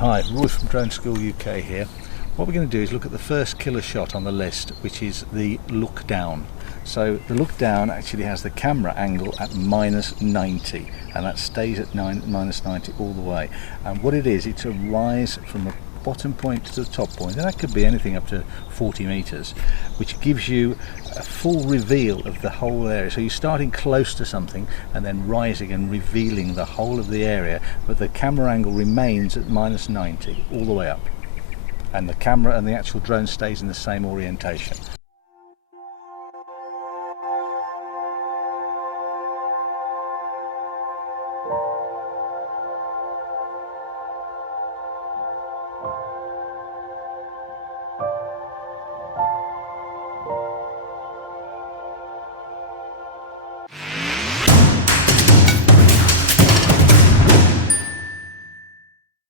Hi, Roy from Drone School UK here. What we're going to do is look at the first killer shot on the list, which is the Lookdown. So the Lookdown actually has the camera angle at -90, and that stays at -90 all the way. And what it is, it's a rise from the bottom point to the top point, and that could be anything up to 40 meters, which gives you a full reveal of the whole area. So you're starting close to something and then rising and revealing the whole of the area, but the camera angle remains at -90 all the way up, and the camera and the actual drone stays in the same orientation.